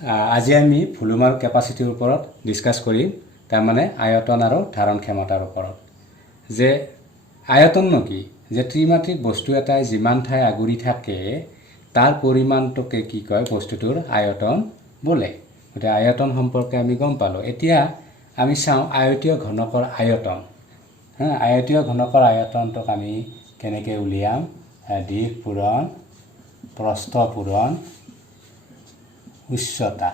আজি আমি ভলিউম আৰু কেপাচিটিৰ ওপৰত ডিসকাস কৰিম তাৰমানে আয়তন আৰু ধাৰণ ক্ষমতাৰ ওপৰত যে আয়তন কি যে ত্ৰিমাত্ৰিক বস্তু এটাই যিমান ঠাই আগুৰি থাকে তাৰ পৰিমাণটোকে কি কয় বস্তুটোৰ আয়তন বোলে গতে আয়তন সম্পৰ্কে আমি গম পালো এতিয়া আমি চাও আয়তীয় ঘনকৰ আয়তন আয়তীয় ঘনকৰ আয়তনটোক আমি কেনেকৈ উলিয়াম দিশ পূৰণ প্ৰস্থ পূৰণ উচ্চতা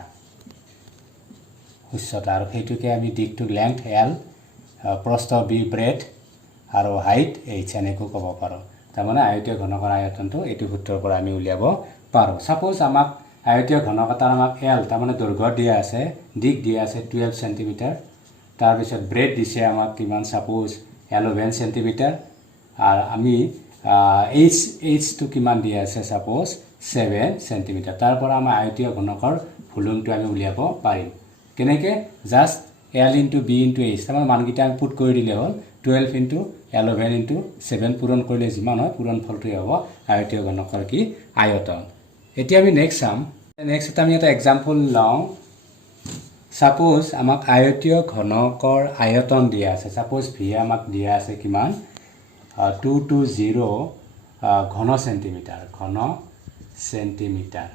আৰু সেইটোকে আমি দিকটো লেংথ L প্ৰস্থ B ব্ৰেথ আৰু হাইট H এনেকৈ ক'ব পাৰো তাৰমানে আয়তীয় ঘনকৰ আয়তনটো এইটো সূত্ৰৰ পৰা আমি উলিয়াব পাৰো সাপোজ আমাক আয়তীয় ঘনকতাৰ আমাক L তাৰমানে দৈৰ্ঘ্য দিয়া আছে দিক দিয়া আছে 12 cm তাৰ পিছত ব্ৰেথ দিছে আমাক কিমান সাপোজ 11 cm আৰু আমি H টো কিমান দিয়া আছে সাপোজ 7 cm তাৰ পৰা আমাৰ আয়তীয় ঘনকৰ ভলিউমটো আমি উলিয়াব পাৰিম কেনেকৈ জাস্ট L * B * H তাৰমানে মানকিটা আমি পুট কৰি দিলে হ'ল 12 * 11 * 7 পূৰণ কৰিলে যিমান হয় পূৰণ ফলটোই হ'ব আয়তীয় ঘনকৰ কি আয়তন এতিয়া আমি নেক্সট আমি এটা एग्जांपल লওঁ সাপোজ আমাক আয়তীয় ঘনকৰ আয়তন দিয়া আছে সাপোজ V আমাক দিয়া আছে কিমান 220 ঘন সেন্টিমিটাৰ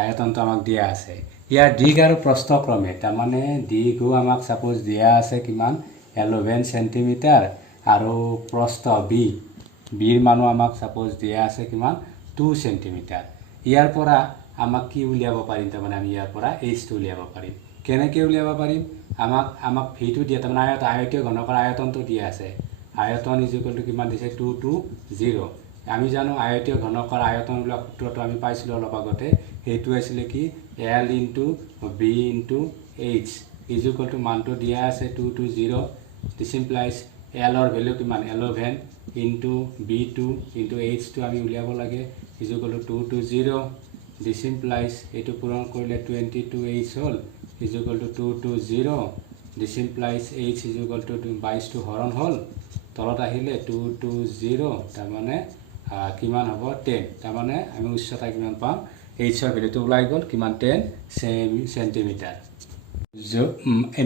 আয়তনটো আমাক দিয়া আছে ইয়াৰ দিক আৰু প্ৰস্থ ক্ৰমে তাৰমানে দিকও আমাক সাপোজ দিয়া আছে কিমান 11 সেন্টিমিটাৰ আৰু প্ৰস্থ বিৰ মানো আমাক সাপোজ দিয়া আছে কিমান 2 সেন্টিমিটাৰ ইয়াৰ পৰা আমাক কি উলিয়াব পাৰিম তাৰমানে আমি ইয়াৰ পৰা H টো উলিয়াব পাৰিম কেনেকৈ উলিয়াব পাৰিম আমাক V টো দিয়া তাৰমানে আয়তীয় ঘনকৰ আয়তনটো দিয়া আছে আয়তন কিমান দিছে 220 আমি জানো আয়তীয় ঘনকৰ আয়তন বিলাক সূত্ৰটো আমি পাইছিলো অলপ আগতে হেতু আছিল কি L * B * H মানটো দিয়া আছে 220 this implies L ৰ ভ্যালু কিমান 11 * B2 * H টো আমি উলিয়াব লাগে = 220 this implies এটো পূৰণ কৰিলে 22H হ'ল = 220 this implies H = 22 টো হৰণ হ'ল তলত আহিলে 220 তাৰমানে কিমান হ'ব 10 তাৰমানে আমি উচ্চতা কিমান পাম H ৰ ভ্যালুটো ওলাই গ'ল কিমান 10 সেন্টিমিটাৰ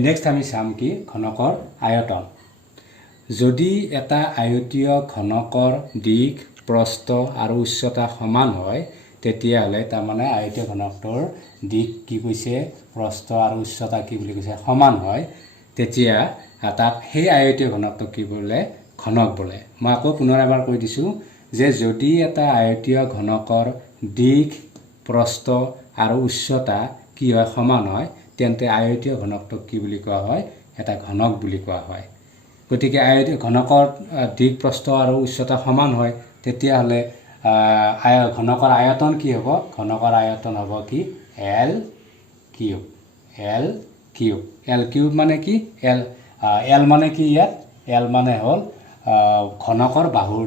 নেক্সট আমি চাম কি ঘনকৰ আয়তন যদি এটা আয়তীয় ঘনকৰ দিক প্ৰস্থ আৰু উচ্চতা সমান হয় তেতিয়া হলে তাৰমানে আয়তীয় ঘনকটোৰ দিক কি কৈছে প্ৰস্থ আৰু উচ্চতা কি বুলি কৈছে সমান হয় তেতিয়া তাক সেই আয়তীয় ঘনকটো কি বোলে ঘনক বোলে মই আকৌ পুনৰ এবাৰ কৈ দিছো যে যদি এটা আয়তীয় ঘনকৰ দিক প্ৰস্থ আৰু উচ্চতা কি হয় সমান হয় তেন্তে আয়তীয় ঘনকটোক কি বুলি কোৱা হয় এটা ঘনক বুলি কোৱা হয় গতিকে আয়তীয় ঘনকৰ দিক প্ৰস্থ আৰু উচ্চতা সমান হয় তেতিয়া হলে ঘনকৰ আয়তন কি হ'ব ঘনকৰ আয়তন হ'ব কি L কিউব মানে কি L মানে কি ইয়াত L মানে হ'ল ঘনকৰ বাহুৰ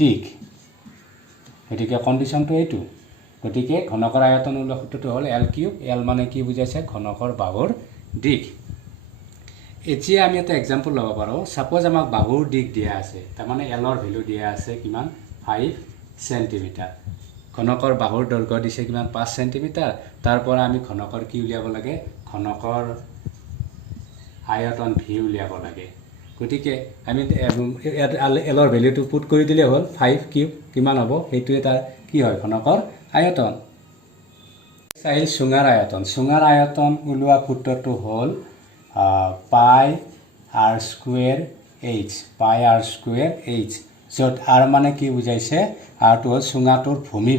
দিক গতিকে কন্ডিশনটো এইটো গতিকে ঘনকৰ আয়তন উল্লেখ সূত্ৰটো হ'ল L কিউব L মানে কি বুজাইছে ঘনকৰ বাহুৰ দিক এতিয়া আমি এটা एग्जांपल ল'ব পাৰো সাপোজ আমাক বাহুৰ দিক দিয়া আছে তাৰমানে L ৰ ভ্যালু দিয়া আছে কিমান 5 সেন্টিমিটাৰ ঘনকৰ বাহুৰ দৈৰ্ঘ্য দিছে কিমান 5 সেন্টিমিটাৰ তাৰ পৰা আমি ঘনকৰ কি উলিয়াব লাগে ঘনকৰ আয়তন V উলিয়াব লাগে গতিকে আমি L ৰ ভ্যালুটো পুট কৰি দিলে হ'ল 5 কিউব কিমান হ'ব হেতুৱে তাৰ কি হয় ঘনকৰ আয়তন চাইল সুঙাৰ আয়তন উলোৱা সূত্ৰটো হ'ল পাই r স্কয়াৰ h যত r মানে কি বুজাইছে r টো হ'ল সুঙাটোৰ ভূমি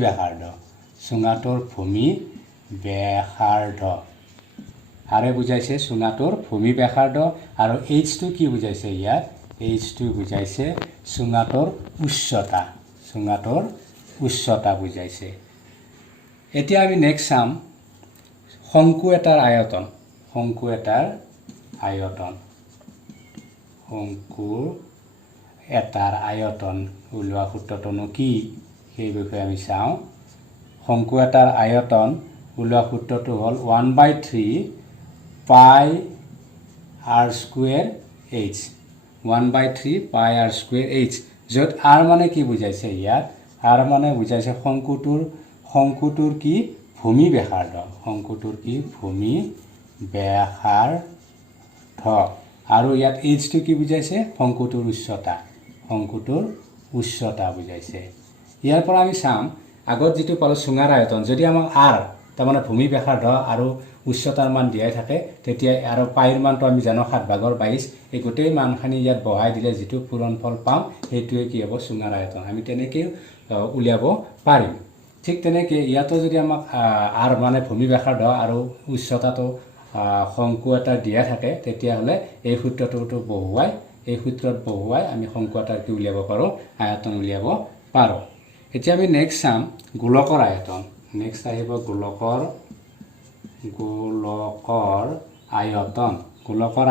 ব্যাসাৰ্ধ আৰে বুজাইছে সুঙাটোৰ ভূমি ব্যাসাৰ্ধ আৰু h টো কি বুজাইছে ইয়াত h টো বুজাইছে সুঙাটোৰ উচ্চতা বুজাইছে এতিয়া আমি নেক্সট চাম শংকু এটাৰ আয়তন উলোৱা সূত্ৰটো কি সেই বিষয়ে আমি চাওঁ শংকু এটাৰ আয়তন উলোৱা সূত্ৰটো হ'ল 1/3 পাই r স্কয়াৰ h 1/3 পাই r স্কয়াৰ h যত r মানে কি বুজাইছে ইয়াত আৰ মানে বুজাইছে শংকুটোৰ কি ভূমি ব্যাসাৰ্ধ শংকুটোৰ কি ভূমি ব্যাসাৰ্ধ আৰু ইয়াত এইচটো কি বুজাইছে শংকুটোৰ উচ্চতা বুজাইছে ইয়াৰ পৰা আমি চাম আগত যেটো পালো চুঙাৰ আয়তন যদি আমাক আৰ তাৰমানে ভূমি ব্যাসাৰ্ধ আৰু উচ্চতাৰ মান দিয়াই থাকে তেতিয়া আৰু পাইৰ মানটো আমি জানো 7/22 এই গোটেই মানখানি ইয়াত বহাই দিলে যেটো পূৰণফল পাম হেতুৱে কি হ'ব চুঙাৰ আয়তন আমি তেনেকৈ উলিয়াব পাৰিম ঠিক তেনেকৈ ইয়াতো যদি আমাক আৰ মানে ভূমি ব্যাসাৰ্ধ আৰু উচ্চতাটো শংকু এটা দিয়া থাকে তেতিয়া হলে এই সূত্ৰটো বহুৱাই আমি শংকু এটা কি উলিয়াব পাৰো আয়তন উলিয়াব পাৰো এতিয়া আমি নেক্সট চাম গোলকৰ আয়তন নেক্সট আহিব গোলকৰ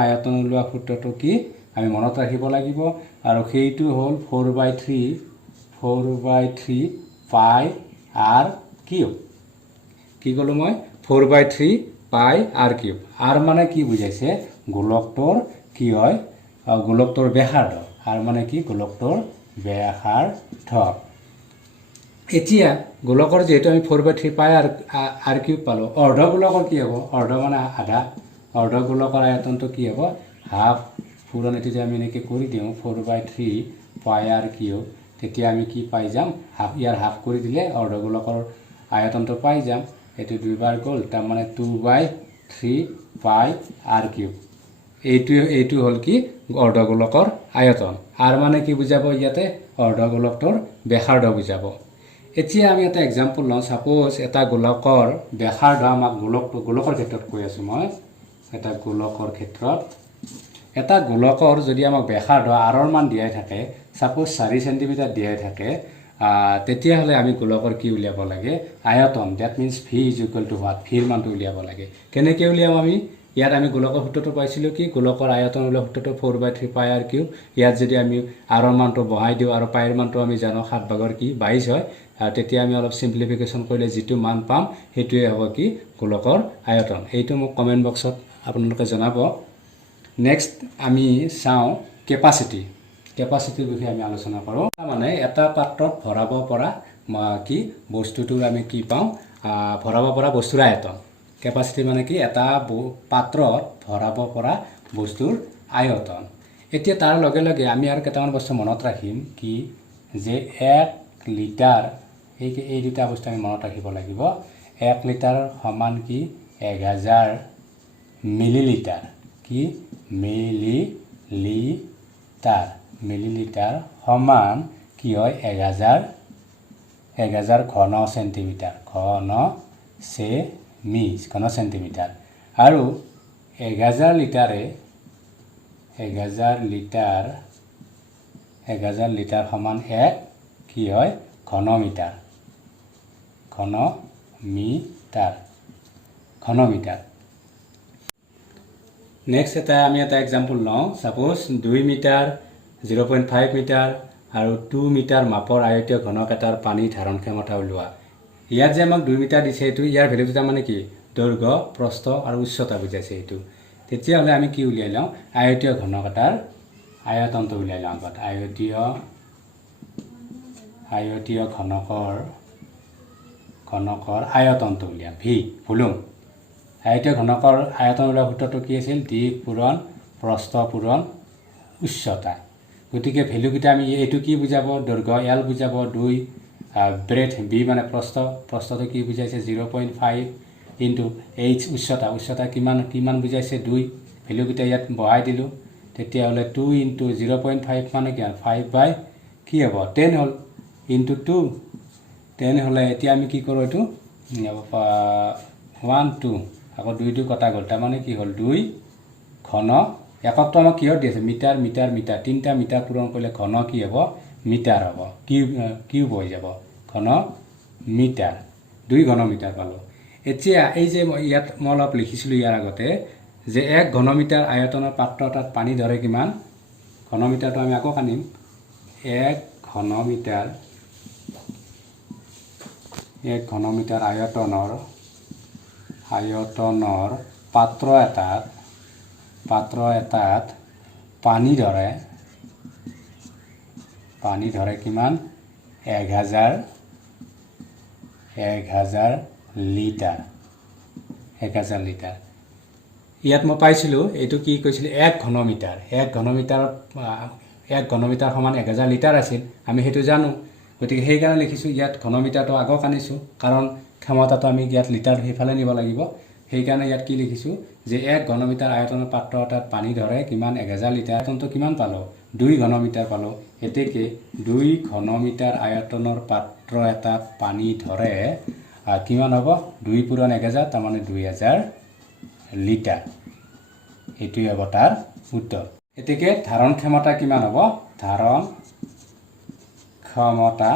আয়তন উলিওৱা সূত্ৰটো কি আমি মনত ৰাখিব লাগিব আৰু সেইটো হ'ল 4/3 পাই r কিউব কি কলো মই 4/3 পাই r কিউব r মানে কি বুজাইছে গোলকটোৰ কি হয় গোলকটোৰ ব্যাসাৰ্ধ r মানে কি গোলকটোৰ ব্যাসাৰ্ধ এতিয়া গোলকৰ যেটো আমি 4/3 পাই r কিউব পালো অৰ্ধ গোলকৰ কি হ'ব অৰ্ধ মানে আধা অৰ্ধ গোলকৰ আয়তনটো কি হ'ব হাফ পূৰণ এটো যে আমি এনেকৈ কৰি দিওঁ 4/3 পাই r কিউব তেতিয়া আমি কি পাই যাম হাফ ইয়াৰ হাফ কৰি দিলে অৰ্ধ গোলকৰ আয়তনটো পাই যাম এটো দুইবাৰ গল তাৰ মানে 2/3 পাই r কিউব এইটো হল কি অৰ্ধ গোলকৰ আয়তন r মানে কি বুজাব ইয়াতে অৰ্ধ গোলকটোৰ ব্যাসাৰ্ধ বুজাব এতিয়া আমি এটা एग्जांपल লওঁ সাপোজ এটা গোলকৰ ব্যাসাৰ্ধ আমাক গোলকৰ ক্ষেত্ৰত কৈ আছো মই এটা গোলকৰ ক্ষেত্ৰত এটা গোলকৰ যদি আমাক ব্যাসাৰ্ধ r ৰ মান দিয়াই থাকে সাপোজ 4 cm দিয়াই থাকে তেতিয়া হলে আমি গোলকৰ কি উলিয়াব লাগে আয়তন that means v what v ৰ মানটো উলিয়াব লাগে কেনেকৈ উলিয়াম আমি ইয়াত আমি গোলকৰ সূত্ৰটো পাইছিলো কি গোলকৰ আয়তন উলিওৱা সূত্ৰটো 4/3 পাই r কিউব ইয়াত যদি আমি r ৰ মানটো বহাই দিও আৰু পাই ৰ মানটো আমি জানো 7/22 হয় তেতিয়া আমি অলপ সিম্পলিফিকেশন কৰিলে যেটো মান পাম হেতুৱে হ'ব কি গোলকৰ আয়তন এইটো মোক কমেন্ট বক্সত আপোনালোকে জনাব নেক্সট আমি চাও কেপাসিটিৰ বিষয়ে আমি আলোচনা কৰো মানে এটা পাত্ৰত ভৰাব পৰা কি বস্তুটোৰ আমি কি পাওঁ ভৰাব পৰা বস্তুৰ আয়তন কেপাসিটি মানে কি এটা পাত্ৰত ভৰাব পৰা বস্তুৰ আয়তন এতিয়া তাৰ লগে লগে আমি আৰু কেইটামান বস্তু মনত ৰাখিম কি যে 1 লিটাৰ এই দুটা বস্তু আমি মনত ৰাখিব লাগিব 1 লিটাৰ সমান কি 1000 মিলিলিটাৰ কি মিলিলিটাৰ সমান কি হয় 1000 ঘন সেন্টিমিটাৰ ঘন সেন্টিমিটাৰ আৰু 1000 লিটাৰ সমান 1 কি হয় ঘনমিটাৰ নেক্সট এটা আমি এটা एग्जांपल লওঁ সাপোজ 2 মিটাৰ 0.5 মিটাৰ আৰু 2 মিটাৰ মাপৰ আয়তীয় ঘনক এটাৰ পানী ধাৰণ ক্ষমতা উলিওৱা ইয়াত যে আমাক 2 মিটাৰ দিছে এটো ইয়াৰ ভ্যালুটো মানে কি দৈৰ্ঘ্য প্ৰস্থ আৰু উচ্চতা বুজাইছে এটো তেতিয়া হলে আমি কি উলিয়াই লওঁ আয়তীয় ঘনক এটাৰ আয়তনটো উলিয়াই লওঁ আগত আয়তীয় ঘনকৰ আয়তনটো উলিয়াম v ভলিউম আয়তীয় ঘনকৰ আয়তন উলিওৱা সূত্ৰটো কি আছিল দিশ পূৰণ প্ৰস্থ পূৰণ উচ্চতা গতিকে ভ্যালু কিটা আমি এটো কি বুজাব দৈৰ্ঘ্য l বুজাব 2 ব্ৰেথ b মানে প্ৰস্থটো কি বুজাইছে 0.5 ইনটু h উচ্চতা কিমান বুজাইছে 2 ভ্যালু কিটা ইয়াত বহাই দিলো তেতিয়া হলে 2 ইনটু 0.5 মানে কি 5 বাই কি হ'ব 10 হল ইনটু 2 10 হলে এতিয়া আমি কি কৰো এটো 1 2 আকৌ 2 কটা গল তাৰ মানে কি হল 2 ঘন এককটো আমাক কিহত দিছে মিটাৰ তিনটা মিটাৰ পূৰণ কৰিলে ঘন কি হ'ব মিটাৰ হ'ব কিউব হৈ যাব ঘন মিটাৰ 2 ঘন মিটাৰ পালো এতিয়া এই যে ইয়াত মই অলপ লিখিছিলো ইয়াৰ আগতে যে 1 ঘন মিটাৰ আয়তনৰ পাত্ৰ এটাত পানী ধৰে কিমান ঘন মিটাৰটো আমি আকৌ কানিম 1 ঘন মিটাৰ আয়তনৰ পাত্ৰ এটাত পানী ধৰে কিমান 1000 লিটাৰ 1000 লিটাৰ ইয়াত মই পাইছিলোঁ এইটো কি কৈছিল 1 ঘনমিটাৰ 1 ঘনমিটাৰ সমান 1000 লিটাৰ আছিল আমি সেইটো জানো গতিকে সেইকাৰণে লিখিছোঁ ইয়াত ঘনমিটাৰটো আগক আনিছোঁ কাৰণ ক্ষমতাটো আমি ইয়াত লিটাৰ সেইফালে নিব লাগিব সেইকাৰণে ইয়াত কি লিখিছোঁ যে 1 ঘনমিটাৰ আয়তনৰ পাত্ৰ এটাত পানী ধৰে কিমান 1000 লিটাৰ আয়তনটো কিমান পালোঁ 2 ঘনমিটাৰ পালোঁ এতেকে 2 ঘনমিটাৰ আয়তনৰ পাত্ৰ এটাত পানী ধৰে কিমান হ'ব 2 পূৰণ 1000 তাৰ মানে 2000 লিটাৰ এইটোই হ'ব তাৰ উত্তৰ এতেকে ধাৰণ ক্ষমতা কিমান হ'ব ধাৰণ ক্ষমতা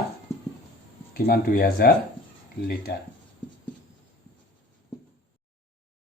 কিমান 2000 লিটাৰ